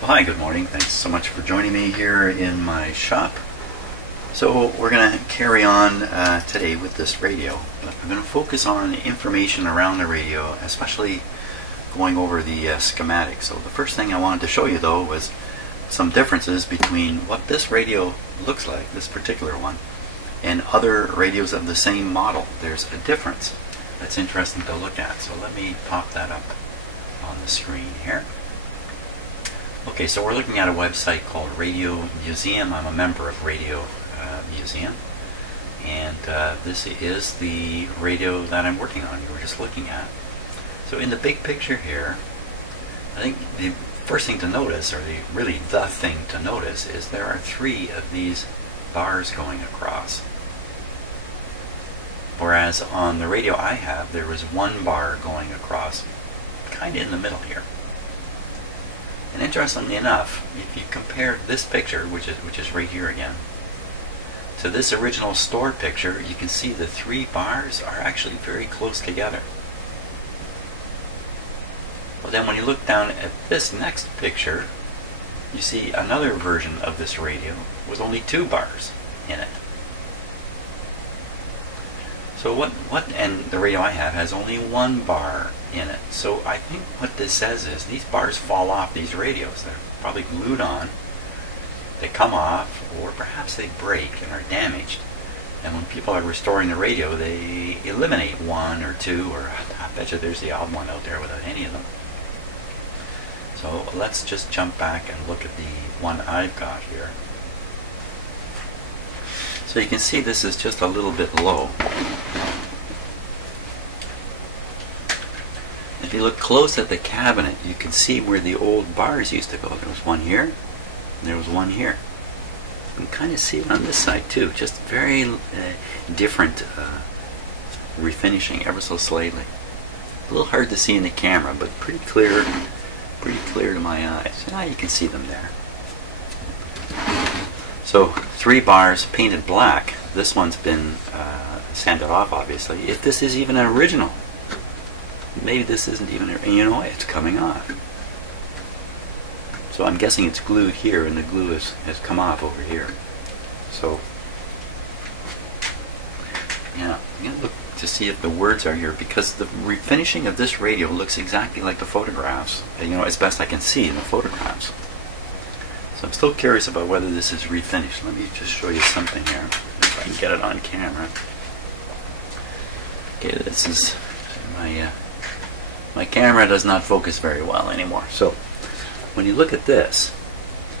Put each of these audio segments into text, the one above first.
Well, hi, good morning. Thanks so much for joining me here in my shop. So we're going to carry on today with this radio. I'm going to focus on information around the radio, especially going over the schematic. So the first thing I wanted to show you though was some differences between what this radio looks like, this particular one, and other radios of the same model. There's a difference that's interesting to look at. So let me pop that up on the screen here. Okay, so we're looking at a website called Radio Museum. I'm a member of Radio Museum, and this is the radio that I'm working on, you were just looking at. So in the big picture here, I think the first thing to notice, or really the thing to notice, is there are 3 of these bars going across. Whereas on the radio I have, there was 1 bar going across, kind of in the middle here. And interestingly enough, if you compare this picture, which is right here again, to this original store picture, you can see the 3 bars are actually very close together. Well, then when you look down at this next picture, you see another version of this radio with only 2 bars in it. So and the radio I have has only 1 bar in it. So I think what this says is these bars fall off these radios. They're probably glued on, they come off, or perhaps they break and are damaged. And when people are restoring the radio, they eliminate 1 or 2, or I bet you there's the odd one out there without any of them. So let's just jump back and look at the one I've got here. So you can see this is just a little bit low. If you look close at the cabinet, you can see where the old bars used to go. There was 1 here, and there was 1 here. You can kind of see it on this side too, just very different refinishing ever so slightly. A little hard to see in the camera, but pretty clear to my eyes. Now you can see them there. So 3 bars painted black. This one's been sanded off, obviously. If this is even an original, maybe this isn't even, you know, it's coming off. So I'm guessing it's glued here, and the glue has come off over here. So yeah, I'm going to look to see if the words are here, because the refinishing of this radio looks exactly like the photographs, you know, as best I can see in the photographs. So I'm still curious about whether this is refinished. Let me just show you something here, if I can get it on camera. Okay, this is my camera does not focus very well anymore. So when you look at this,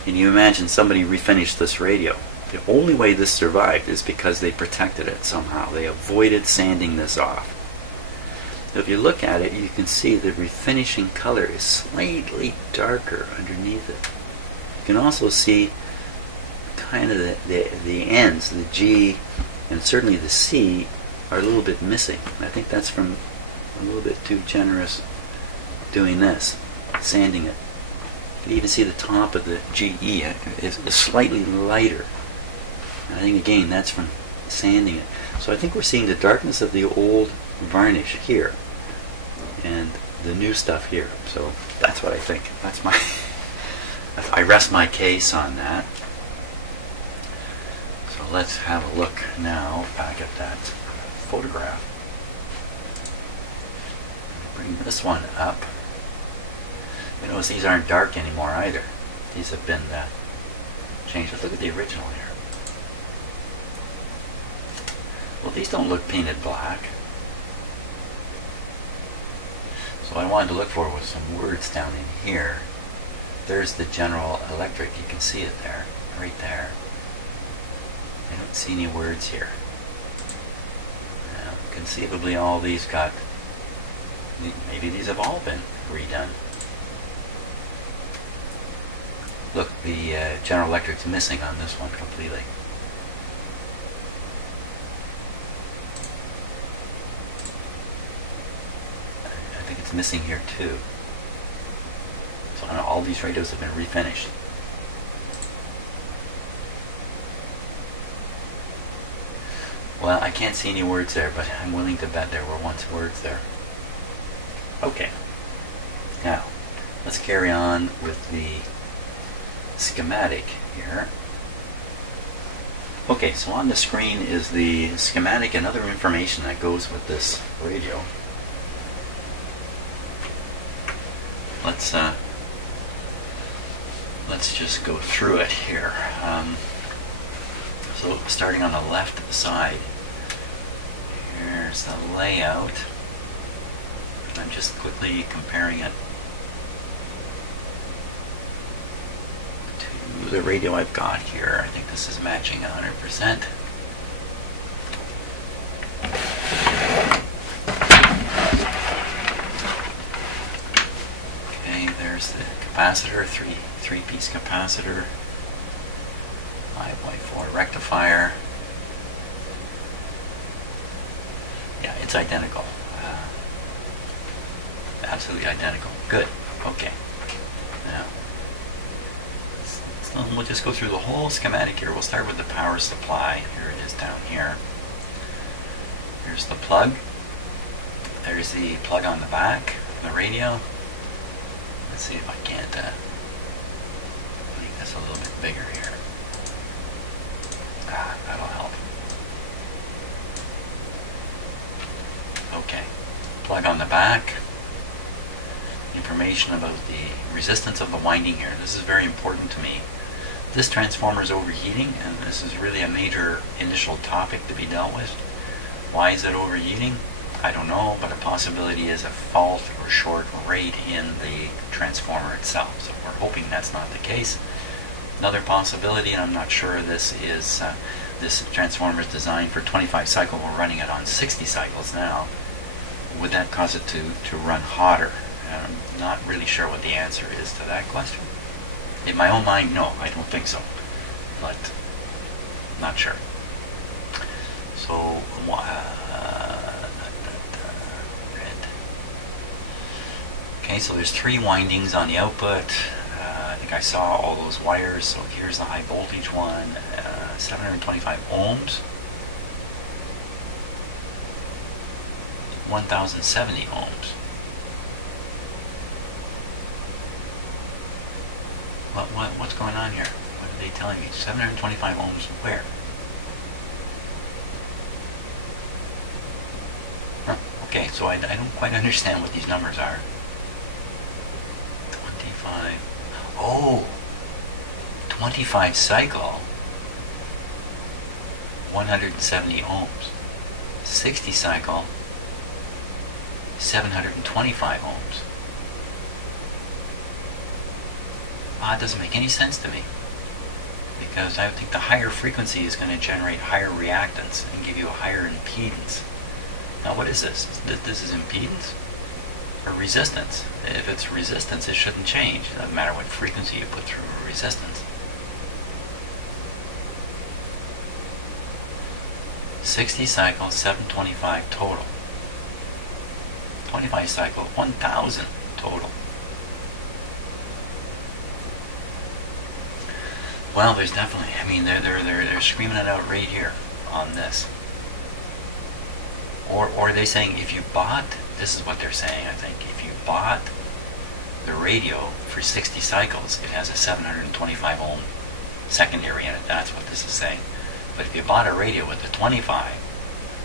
and you imagine somebody refinished this radio, the only way this survived is because they protected it somehow. They avoided sanding this off. So if you look at it, you can see the refinishing color is slightly darker underneath it. You can also see kind of the ends, the G and certainly the C, are a little bit missing. I think that's from a little bit too generous doing this, sanding it. You can even see the top of the GE is slightly lighter. I think again that's from sanding it. So I think we're seeing the darkness of the old varnish here and the new stuff here. So that's what I think. That's my I rest my case on that. So let's have a look now back at that photograph. Bring this one up. You notice these aren't dark anymore either. These have been changed. Let's look at the original here. Well, these don't look painted black. So what I wanted to look for was some words down in here. There's the General Electric. You can see it there, right there. I don't see any words here. Now, conceivably all these got, maybe these have all been redone. Look, the General Electric's missing on this one completely. I think it's missing here too. So all these radios have been refinished. Well, I can't see any words there, but I'm willing to bet there were once words there. Okay. Now, let's carry on with the schematic here. Okay, so on the screen is the schematic and other information that goes with this radio. Let's just go through it here. So starting on the left side, here's the layout. I'm just quickly comparing it to the radio I've got here. I think this is matching 100%. Okay, there's the capacitor, three-piece capacitor, 5x4 rectifier. Yeah, it's identical. Absolutely identical. Good. Okay. Now, we'll just go through the whole schematic here. We'll start with the power supply. Here it is down here. Here's the plug. There's the plug on the back of the radio. Let's see if I can't make this a little bit bigger here. That'll help. Okay. Plug on the back. Information about the resistance of the winding here. This is very important to me. This transformer is overheating, and this is really a major initial topic to be dealt with. Why is it overheating? I don't know, but a possibility is a fault or short rate in the transformer itself. So we're hoping that's not the case. Another possibility, and I'm not sure this is, this transformer is designed for 25 cycles. We're running it on 60 cycles now. Would that cause it to run hotter? I'm not really sure what the answer is to that question. In my own mind, no, I don't think so. But, not sure. So, red. Okay, so there's 3 windings on the output. I think I saw all those wires. So here's the high voltage one, 725 ohms. 1070 ohms. What's going on here? What are they telling me? 725 ohms where? Huh. Okay, so I don't quite understand what these numbers are. 25. Oh! 25 cycle. 170 ohms. 60 cycle. 725 ohms. It doesn't make any sense to me, because I think the higher frequency is going to generate higher reactance and give you a higher impedance. Now what is this? This is impedance or resistance? If it's resistance, it shouldn't change. It doesn't matter what frequency you put through a resistance. 60 cycles, 725 total. 25 cycle, 1000 total. Well, there's definitely, I mean, they're screaming it out right here on this. Or are they saying if you bought, this is what they're saying, I think, if you bought the radio for 60 cycles, it has a 725 ohm secondary in it. That's what this is saying. But if you bought a radio with a 25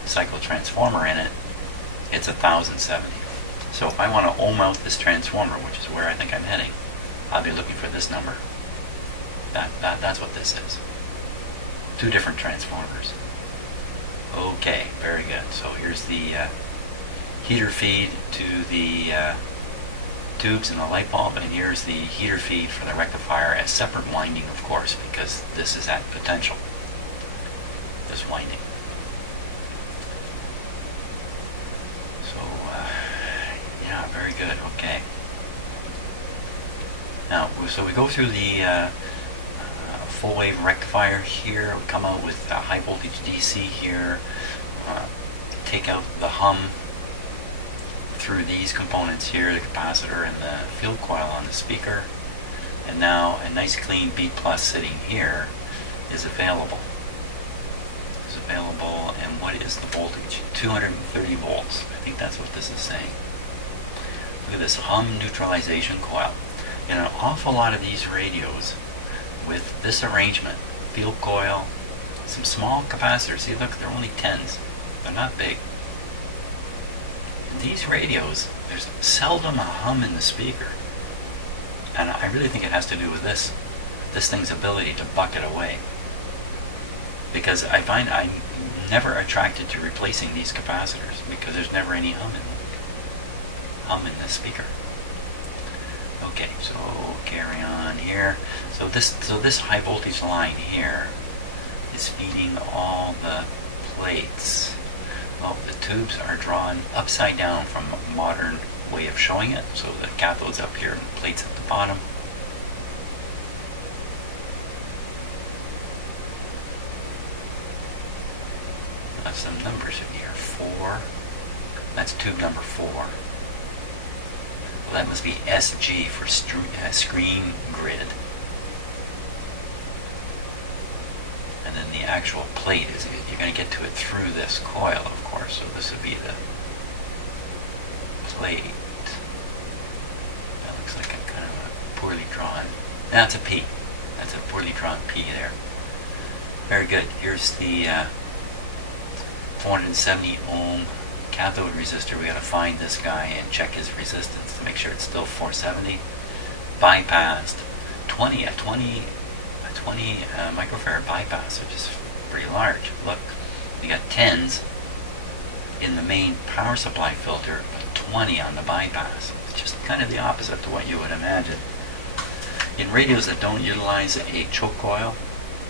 cycle transformer in it, it's 1070. So if I want to ohm out this transformer, which is where I think I'm heading, I'll be looking for this number. That's what this is. 2 different transformers. Okay, very good. So here's the heater feed to the tubes and the light bulb, and here's the heater feed for the rectifier, a separate winding, of course, because this is at potential, this winding. So, yeah, very good. Okay. Now, so we go through the full wave rectifier here. We come out with high voltage DC here. Take out the hum through these components here, the capacitor and the field coil on the speaker. And now a nice clean B plus sitting here is available. And what is the voltage? 230 volts. I think that's what this is saying. Look at this hum neutralization coil. In an awful lot of these radios, with this arrangement, field coil, some small capacitors. See, look, they're only 10s. They're not big. And these radios, there's seldom a hum in the speaker. And I really think it has to do with this thing's ability to buck it away. Because I find I'm never attracted to replacing these capacitors because there's never any hum in the speaker. Okay, so carry on here. So this high voltage line here is feeding all the plates. Well, the tubes are drawn upside down from a modern way of showing it. So the cathode's up here and the plate's at the bottom. That's some numbers in here. 4. That's tube number 4. Well, that must be SG for screen grid. And then the actual plate is, you're going to get to it through this coil, of course. So this would be the plate. That looks like a kind of a poorly drawn. That's a P. That's a poorly drawn P there. Very good. Here's the 470 ohm cathode resistor. We got to find this guy and check his resistance to make sure it's still 470. Bypassed 20 microfarad bypass, which is pretty large. Look, we got 10s in the main power supply filter, but 20 on the bypass. It's just kind of the opposite to what you would imagine. In radios that don't utilize a choke coil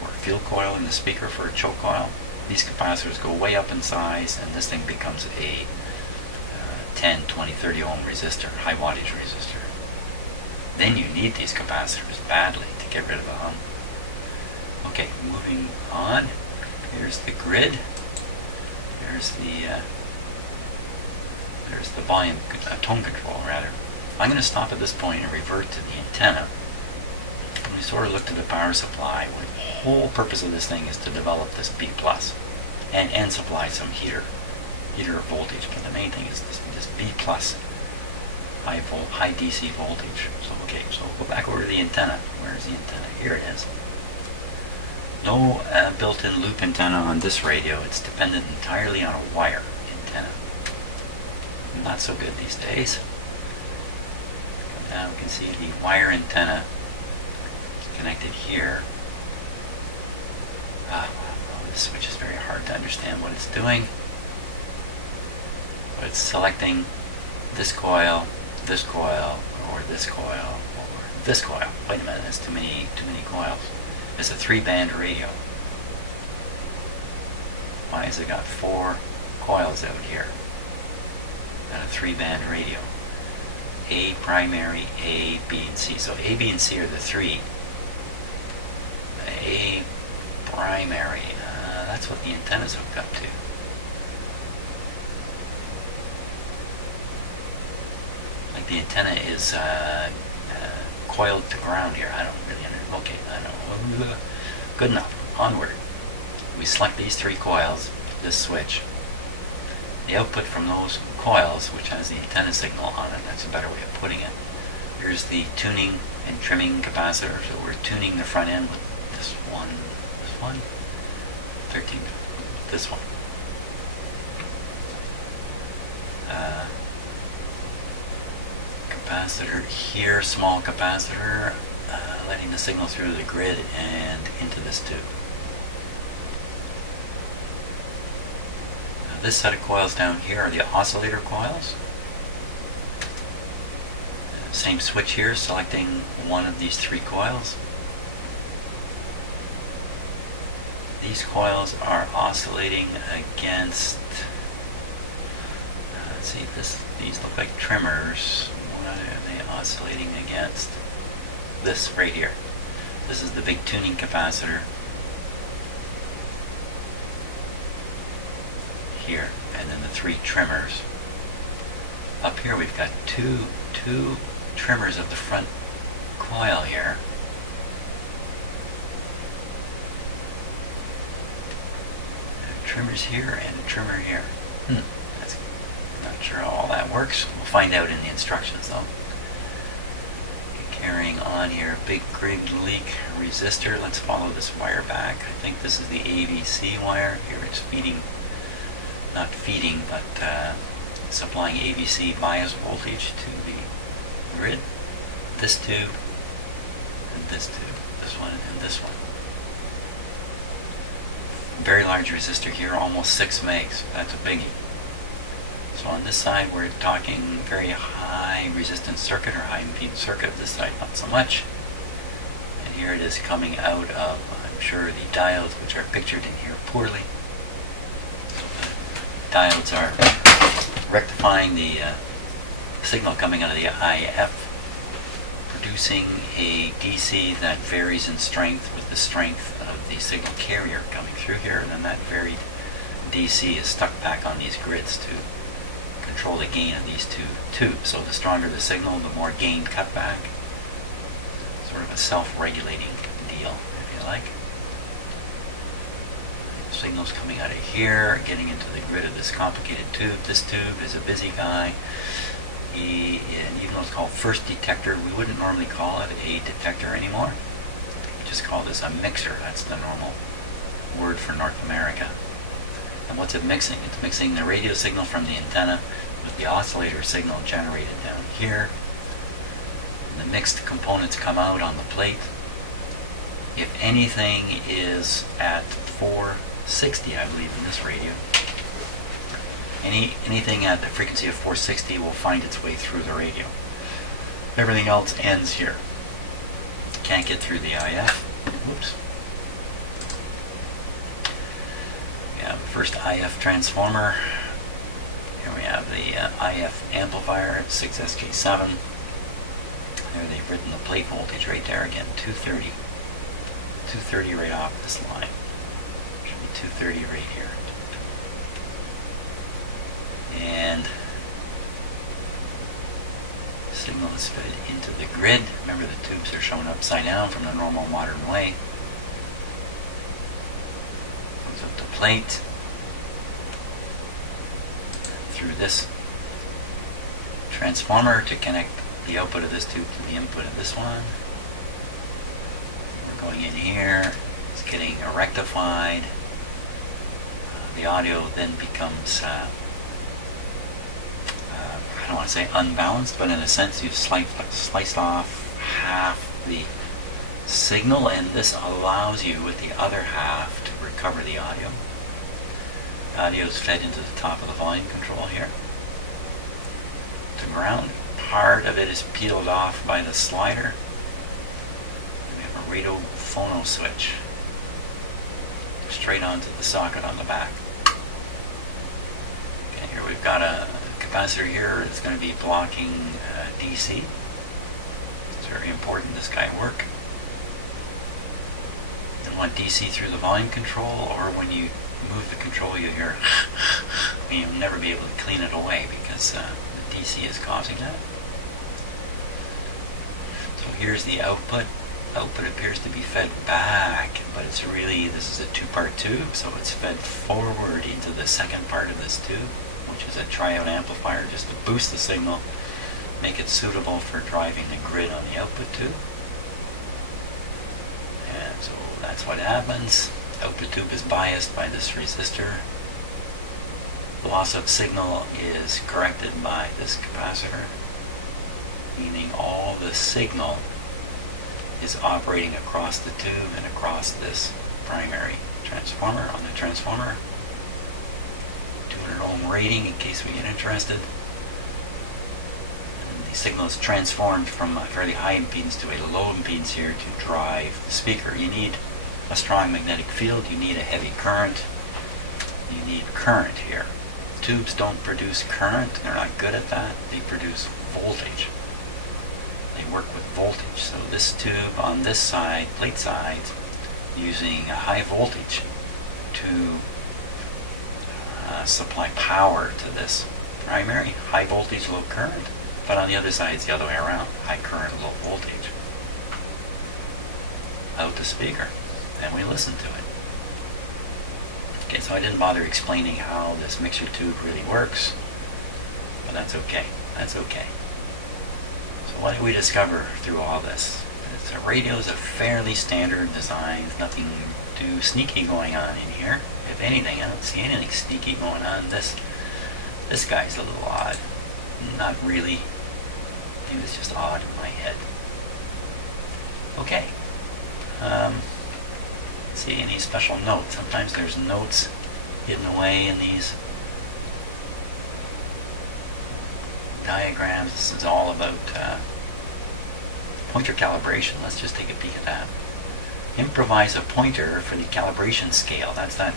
or field coil in the speaker for a choke coil, these capacitors go way up in size, and this thing becomes a 10, 20, 30 ohm resistor, high wattage resistor. Then you need these capacitors badly to get rid of a hum. Okay, moving on. Here's the grid. There's the volume, tone control rather. I'm going to stop at this point and revert to the antenna. And we sort of looked at the power supply. The whole purpose of this thing is to develop this B plus and supply some heater voltage. But the main thing is this B plus high DC voltage. So okay, so we'll go back over to the antenna. Where's the antenna? Here it is. No built-in loop antenna on this radio. It's dependent entirely on a wire antenna. Not so good these days. Now we can see the wire antenna is connected here. This switch is very hard to understand what it's doing. But it's selecting this coil, or this coil, or this coil. Wait a minute, that's too many coils. It's a 3-band radio. Why has it got 4 coils out here? And a 3-band radio. A primary, A, B, and C. So A, B, and C are the 3. A primary. That's what the antenna's hooked up to. Like the antenna is coiled to ground here. I don't really understand. Okay, I don't know. Good enough. Onward. We select these 3 coils, this switch. The output from those coils, which has the antenna signal on it, that's a better way of putting it. Here's the tuning and trimming capacitor. So we're tuning the front end with this one, 13, this one. Capacitor here, small capacitor, letting the signal through the grid and into this tube. Now this set of coils down here are the oscillator coils. Same switch here, selecting one of these 3 coils. These coils are oscillating against, let's see, these look like trimmers. What are they oscillating against? This right here. This is the big tuning capacitor here, and then the 3 trimmers. Up here we've got two trimmers of the front coil here. Trimmers here and a trimmer here. That's not sure how all that works. We'll find out in the instructions though. Carrying on here, big grid leak resistor. Let's follow this wire back. I think this is the AVC wire. Here it's feeding, not feeding, but supplying AVC bias voltage to the grid. This tube, and this tube, this one, and this one. Very large resistor here, almost 6 megs. That's a biggie. So on this side we're talking very high resistance circuit or high impedance circuit. This side not so much. And here it is coming out of, I'm sure, the diodes, which are pictured in here poorly. Diodes are rectifying the signal coming out of the IF, producing a DC that varies in strength with the strength of the signal carrier coming through here, and then that varied DC is stuck back on these grids to control the gain of these two tubes. So the stronger the signal, the more gain cutback. Sort of a self-regulating deal, if you like. The signal's coming out of here, getting into the grid of this complicated tube. This tube is a busy guy. And even though it's called first detector, we wouldn't normally call it a detector anymore. We just call this a mixer. That's the normal word for North America. And what's it mixing? It's mixing the radio signal from the antenna with the oscillator signal generated down here. And the mixed components come out on the plate. If anything is at 460, I believe, in this radio, anything at the frequency of 460 will find its way through the radio. Everything else ends here. Can't get through the IF. Whoops. We have the first IF transformer. Here we have the IF amplifier at 6SG7. There they've written the plate voltage right there again, 230. 230 right off this line. Should be 230 right here. And signal is fed into the grid. Remember, the tubes are shown upside down from the normal modern way. Goes up the plate through this transformer to connect the output of this tube to the input of this one. We're going in here. It's getting rectified. The audio then becomes I don't want to say unbalanced, but in a sense you've sliced off half the signal, and this allows you with the other half to recover the audio. The audio is fed into the top of the volume control here to ground. Part of it is peeled off by the slider. And we have a radio phono switch straight onto the socket on the back. Okay, here we've got a capacitor here that's going to be blocking DC. It's very important this guy work. You don't want DC through the volume control, or when you move the control you hear and you'll never be able to clean it away because the DC is causing that. So here's the output. Output appears to be fed back, but it's really, this is a two-part tube, so it's fed forward into the second part of this tube, which is a triode amplifier, just to boost the signal, make it suitable for driving the grid on the output tube. And so that's what happens. Output tube is biased by this resistor. Loss of signal is corrected by this capacitor, meaning all the signal is operating across the tube and across this primary transformer. On the transformer, 200 ohm rating in case we get interested. And the signal is transformed from a fairly high impedance to a low impedance here to drive the speaker. You need a strong magnetic field, you need a heavy current, you need current here. Tubes don't produce current, they're not good at that, they produce voltage. They work with voltage. So this tube on this side, plate side, using a high voltage to supply power to this primary, high voltage, low current, but on the other side it's the other way around, high current, low voltage. Out the speaker, and we listen to it. Okay, so I didn't bother explaining how this mixer tube really works, but that's okay. That's okay. what do we discover through all this? The radio is a fairly standard design, nothing too sneaky going on in here. If anything, I don't see anything sneaky going on. This guy's a little odd. Not really. He was just odd in my head. Okay. See any special notes? Sometimes there's notes hidden away in these diagrams. This is all about pointer calibration. Let's just take a peek at that. Improvise a pointer for the calibration scale. That's that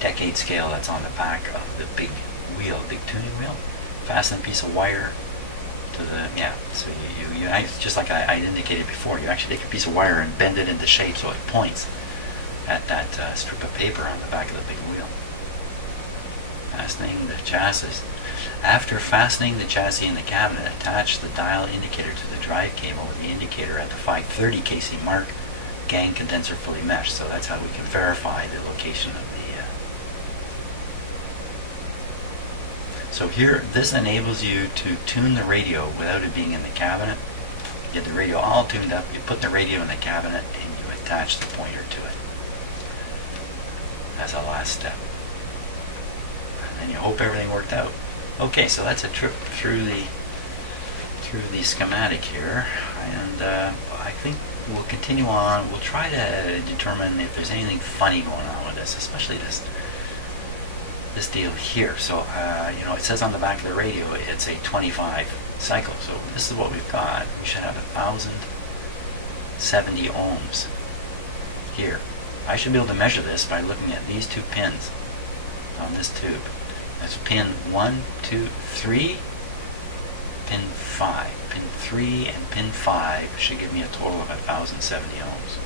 decade scale that's on the back of the big wheel, big tuning wheel. Fasten a piece of wire to the, so you just like I indicated before, you actually take a piece of wire and bend it into shape so it points at that strip of paper on the back of the big wheel. Fastening the chassis. After fastening the chassis in the cabinet, attach the dial indicator to the drive cable with the indicator at the 530 kc mark, gang condenser fully meshed. So that's how we can verify the location of the... So here, this enables you to tune the radio without it being in the cabinet. You get the radio all tuned up, you put the radio in the cabinet, and you attach the pointer to it. That's the last step. And then you hope everything worked out. Okay, so that's a trip through the schematic here, and I think we'll continue on. We'll try to determine if there's anything funny going on with this, especially this deal here. So you know, it says on the back of the radio it's a 25 cycle. So this is what we've got. We should have 1070 ohms here. I should be able to measure this by looking at these two pins on this tube. That's pin 1, 2, 3, pin 5. Pin 3 and pin 5 should give me a total of 1070 ohms.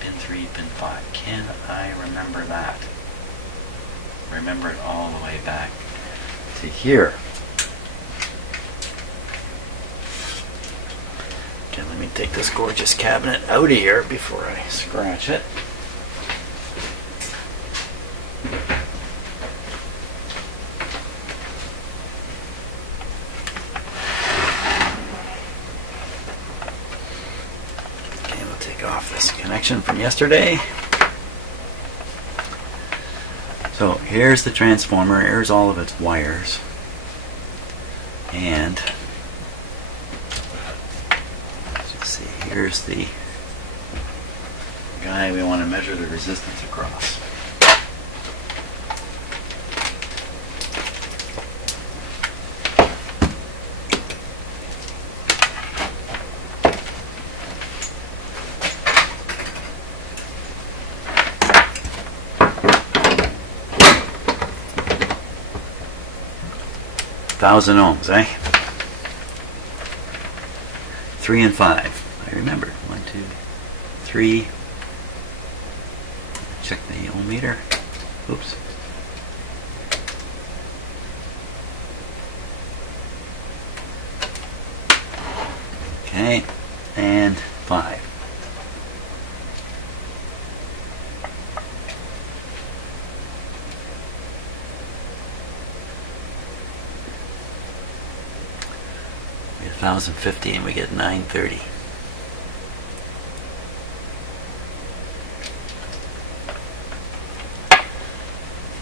Pin 3, pin 5. Can I remember that? Remember it all the way back to here. Okay, let me take this gorgeous cabinet out of here before I scratch it. Connection from yesterday. So here's the transformer, here's all of its wires, and let's see, here's the guy we want to measure the resistance across. Thousand ohms, eh? 3 and 5. I remember. 1, 2, 3. Check the ohm meter. Oops. Okay, and 5. We get 1050 and we get 930.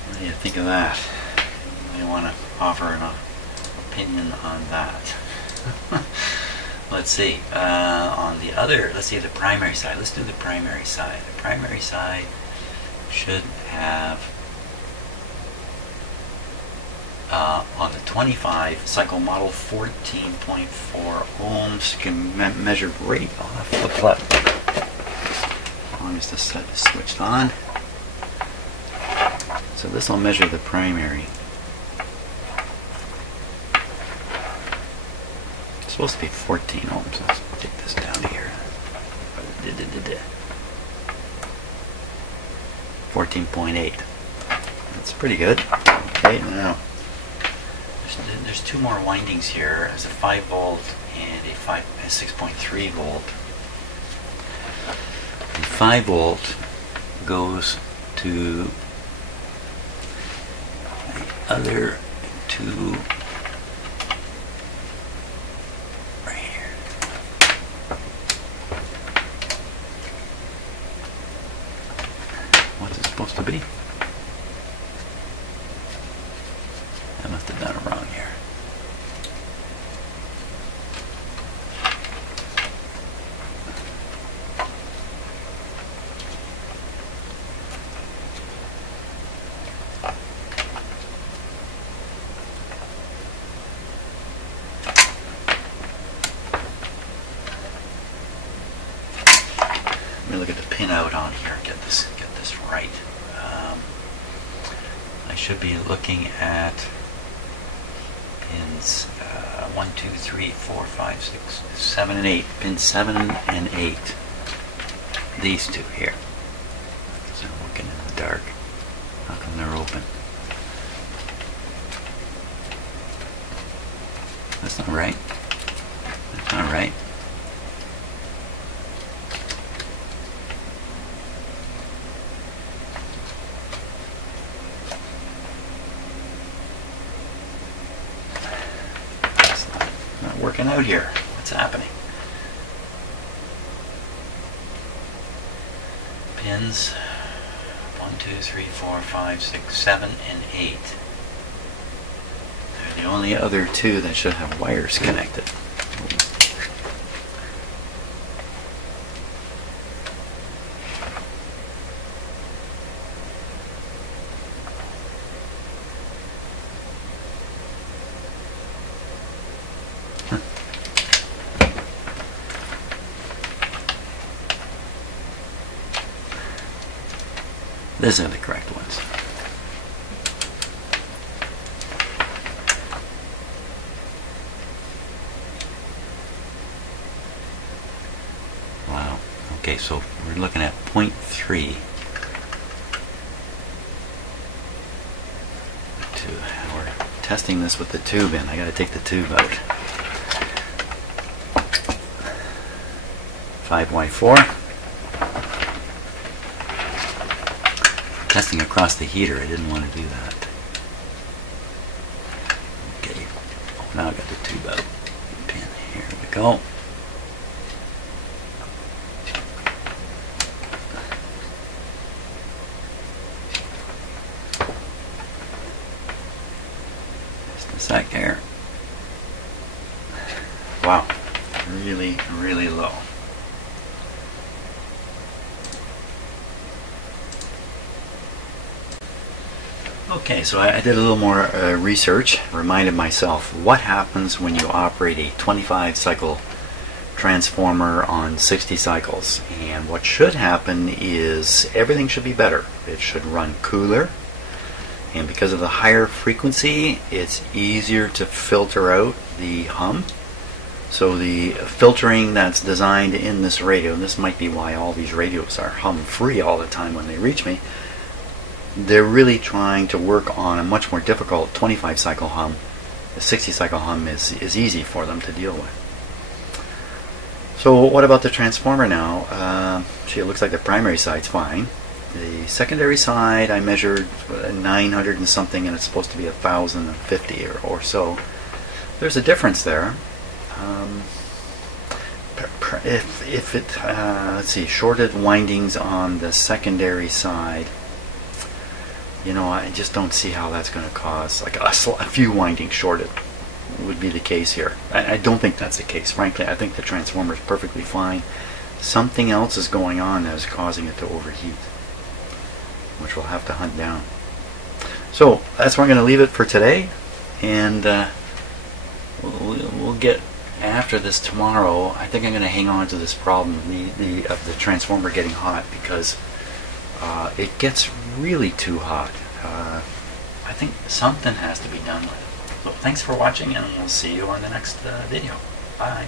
What do you think of that? You want to offer an opinion on that? Let's see. On the other, let's see the primary side. Let's do the primary side. The primary side should have on the 25 cycle model 14.4 ohms. Can measure right off the flip. As long as this set is switched on. So this will measure the primary. It's supposed to be 14 ohms. Let's take this down here. 14.8. That's pretty good. Okay, now there's two more windings here. There's a 5 volt and a 6.3 volt. The 5 volt goes to the other two supposed to be. I must have done it wrong here. Let me look at the pin out on here and get this right. I should be looking at pins 1, 2, 3, 4, 5, 6, 7, and 8. Pin 7 and 8. These two here. So I'm looking in the dark. How come they're open? That's not right. That's not right. Working out here. What's happening? Pins 1, 2, 3, 4, 5, 6, 7, and 8. They're the only other two that should have wires connected. These are the correct ones. Wow. Okay, so we're looking at 0.3. We're testing this with the tube in. I got to take the tube out. 5Y4. Testing across the heater, I didn't want to do that. Okay, oh, now I got the tube out. Pin, here we go. Just a sec here. Wow, really, really low. Okay, so I did a little more research, reminded myself what happens when you operate a 25 cycle transformer on 60 cycles. And what should happen is everything should be better. It should run cooler, and because of the higher frequency, it's easier to filter out the hum. So the filtering that's designed in this radio, and this might be why all these radios are hum free all the time when they reach me, they're really trying to work on a much more difficult 25 cycle hum. The 60 cycle hum is easy for them to deal with. So what about the transformer now? See, it looks like the primary side's fine. The secondary side I measured 900 and something, and it's supposed to be 1050 or so. There's a difference there. If it, let's see, shorted windings on the secondary side, you know, I just don't see how that's going to cause, like a few windings shorted would be the case here. I don't think that's the case. Frankly, I think the transformer is perfectly fine. Something else is going on that is causing it to overheat, which we'll have to hunt down. So that's where I'm going to leave it for today, and we'll get after this tomorrow. I think I'm going to hang on to this problem of the transformer getting hot, because it gets really too hot. I think something has to be done with it. So thanks for watching, and we'll see you on the next video. Bye.